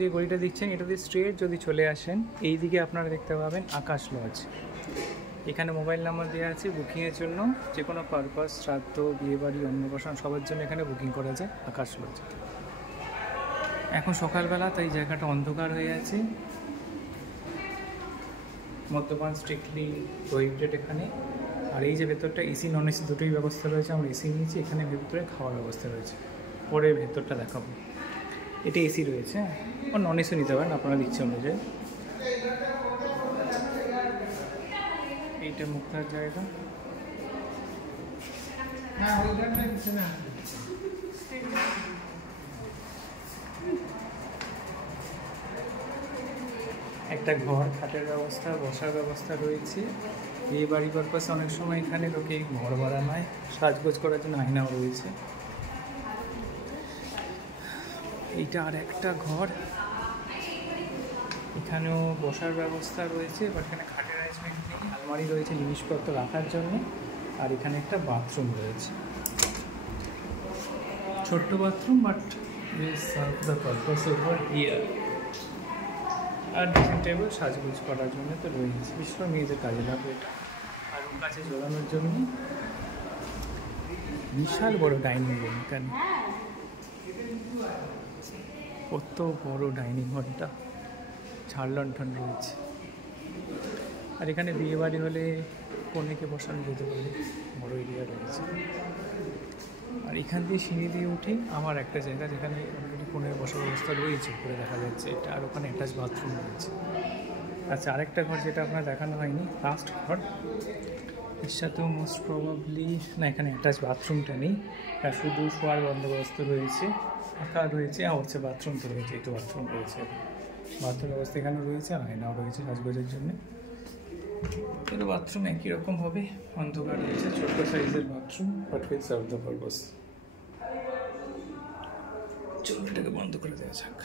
যে গলিটা দেখছেন এটা দিয়ে স্ট্রেট যদি চলে আসেন এই দিকে আপনারা দেখতে পাবেন আকাশ লজ। এখানে মোবাইল নাম্বার দেওয়া আছে বুকিংয়ের জন্য। যে কোনো পারপাস, শ্রাদ্ধ, বিয়েবাড়ি, অন্নপ্রাশন সবার জন্য এখানে বুকিং করা যায় আকাশ লজ। এখন সকালবেলা তাই জায়গাটা অন্ধকার হয়ে আছে। মদ্যপান স্ট্রিক্টলি প্রহিবিটেড এখানে। আর এই যে ভেতরটা এসি নন এসি দুটোই ব্যবস্থা রয়েছে। আমরা এসি নিয়েছি, এখানে ভেতরে খাওয়ার ব্যবস্থা রয়েছে। পরে ভেতরটা দেখাবো। এটা এসি রয়েছে, আর নন এসি নিতে পারেন আপনারা ইচ্ছে অনুযায়ী। এইটা মুক্তার জায়গা। একটা ঘর, খাটের ব্যবস্থা, বসার ব্যবস্থা রয়েছে। বিয়ে বাড়ি পারপাসে অনেক সময় এখানে লোকে ঘর ভাড়া নেয়, সাজগোজ করার জন্য আয়নাও রয়েছে। এইটা আর একটা ঘর, এখানেও বসার ব্যবস্থা রয়েছে, বাট এখানে খাটের অ্যারেঞ্জমেন্ট নেই। আলমারি রয়েছে জিনিসপত্র রাখার জন্য। আর এখানে একটা বাথরুম রয়েছে, ছোট্ট bathroom, but serve the purpose over here. আর ড্রেসিং টেবিল সাজগোজ করার জন্য তো রয়েছে, বিশেষ করে মেয়েদের কাজে লাগবে এটা। আর ওর কাছে জ্বলানোর জন্য বিশাল বড় ডাইনিং রুম। এখানে কত বড় ডাইনিং হলটা, ঝাড় লণ্ঠন রয়েছে। আর এখানে বিয়ে বাড়ি হলে কনেকে বসানো যেতে পারে, বড় এরিয়া রয়েছে। আর এখান দিয়ে সিঁড়ি দিয়ে উঠে আমার একটা জায়গা যেখানে অলরেডি কনের বসার ব্যবস্থা রয়েছে, উপরে দেখা যাচ্ছে এটা। আর ওখানে অ্যাটাচ বাথরুম রয়েছে। আচ্ছা, আরেকটা ঘর যেটা আপনার দেখানো হয়নি, লাস্ট ঘর, এর সাথেও মোস্ট প্রবাবলি না, এখানে অ্যাটাচ বাথরুমটা নেই, আর শুধু শোয়ার বন্দোবস্ত রয়েছে, ফাঁকা রয়েছে। আর হচ্ছে বাথরুম তো রয়েছে, এই তো বাথরুম রয়েছে, বাথরুম ব্যবস্থা এখানে রয়েছে, আর আয়নাও রয়েছে সাজগোজের জন্য। কিন্তু বাথরুম একই রকম হবে, অন্ধকার রয়েছে, ছোট্ট সাইজের bathroom, but with serve the purpose. চলো এটাকে বন্ধ করে দেওয়া যাক।